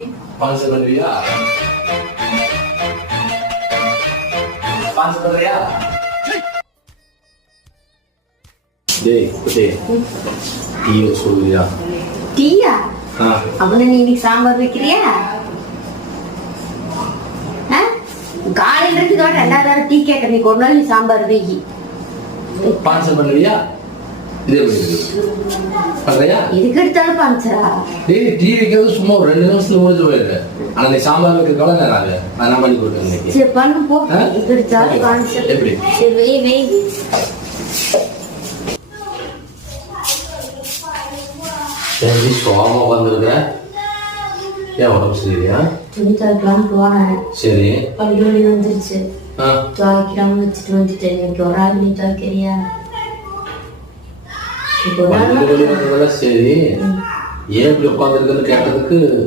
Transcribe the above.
Sponsor பண்ணுவியா? Sponsor பண்றியா? டேய் டீ சொல்லுவியா? டீயா? அவனை நீ இன்னைக்கு சாம்பார் வைக்கிறியா? காலையில இருந்து இதோட 2வது டீ கேட்க நீ ஒரு நாள் நீ சாம்பார் வைக்கி. ஸ்பான்சர் பண்ணுவியா? இதே பண்றியா? இதுக்கு எடுத்தாலும் ஸ்பான்சரா? டேய் டீ வைக்கிறது சும்மா ஒரு 2 நிமிஷத்துல முடிஞ்சு போயிடுது. ஆனா நீ சாம்பார் வைக்கிறதுக்காக நான் என்ன பண்ணி கொடுத்தேன் இன்னைக்கு. சரி பண்ணு போ. இதுக்கு எடுத்தாலும் ஸ்பான்சர். எப்படி? சரி வை. சரி சோமா வந்துருக்க. ஏன் உடம்பு சரியா? துணி துவைக்கலாம்னு போனேன். சரி பள்ளி வந்துருச்சு. துவைக்கலாம்னு வச்சுட்டு வந்துட்டேன். இன்னைக்கு ஒரு ஆள் நீ துவைக்கிறியா? சரி ஏன் இப்படி உட்காந்துருக்குன்னு கேட்டதுக்கு